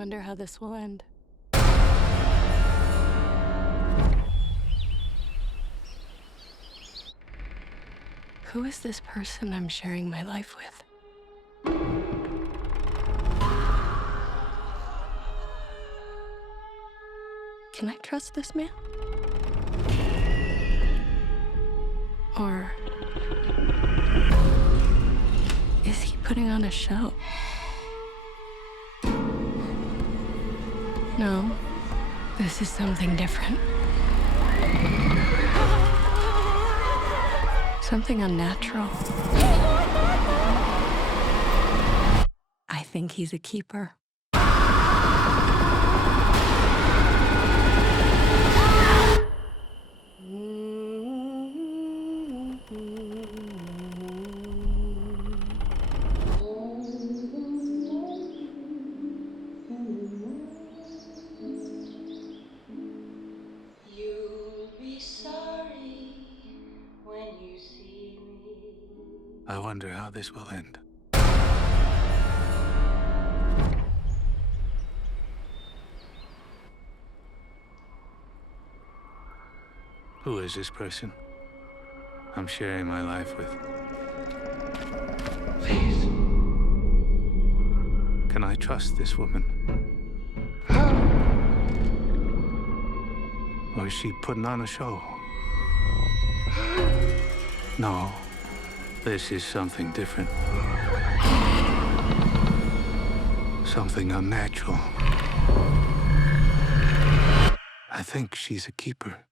wonder how this will end. Who is this person I'm sharing my life with? Can I trust this man? Or is he putting on a show? No, this is something different. Something unnatural. I think he's a keeper. I wonder how this will end. Who is this person I'm sharing my life with? Please. Can I trust this woman? Or is she putting on a show? No. This is something different. Something unnatural. I think she's a keeper.